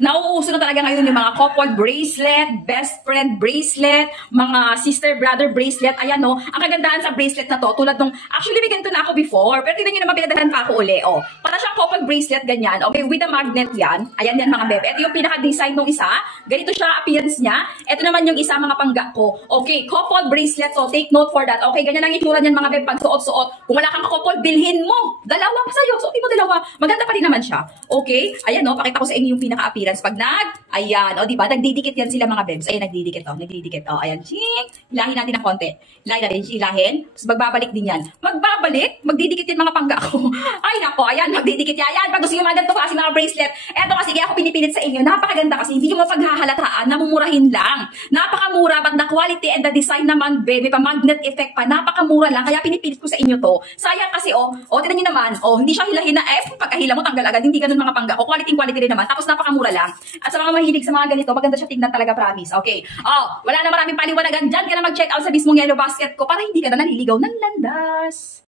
Nauuso na talaga ngayon yung mga couple bracelet, best friend bracelet, mga sister-brother bracelet. Ayan, no? Ang kagandahan sa bracelet na to, tulad nung, actually, may ganito na ako before, pero tignan nyo naman, pinadalhan pa ako uli, oh. Para siyang couple bracelet, ganyan. Okay, with a magnet yan. Ayan yan, mga bebe. Ito yung pinaka-design nung isa. Ganito siya, appearance niya. Ito naman yung isa, mga pangga ko. Okay, couple bracelet to. Take note for that. Okay, ganyan ang itsura niyan, mga bebe, pag suot-suot. Kung wala kang couple, bilhin mo. Dalawa pa sa'yo. Suotin mo dalawa. Maganda pa rin naman siya. Okay, ayan, no? Pakita ko sa inyo yung pinaka-appearance. Pag ayan, o diba, nagdidikit yan sila mga bebs. Ayan, nagdidikit, o, nagdidikit, o, ayan, ching, hilahin natin ng konti. Hilahin natin, hilahin, tapos magbabalik din yan. Magbabalik, magdidikit yan mga pangga ko. Ay, nako, ayan, magdidikit yan. Ayan, pag gusto nyo mga ganito kasi mga bracelet, eto kasi, kaya ako pinipilit sa inyo, napakaganda kasi, hindi mo paghahalataan, namumurahin lang. Napakamura, but the quality and the design naman, baby, pa magnet effect pa, napakamura lang, kaya pinipilit ko sa inyo to. Sayang kasi, o, tignan nyo naman, hindi siya hilahin na, pagkahila mo, tanggal agad, hindi ganun mga pangga ko. Quality rin naman, tapos napakamura lang. At sa mga mahilig sa mga ganito, maganda siya tignan talaga, promise. Okay. Wala na maraming paliwanagan dyan. Kaya na mag-check out sa mismong yellow basket ko para hindi ka na naliligaw ng landas.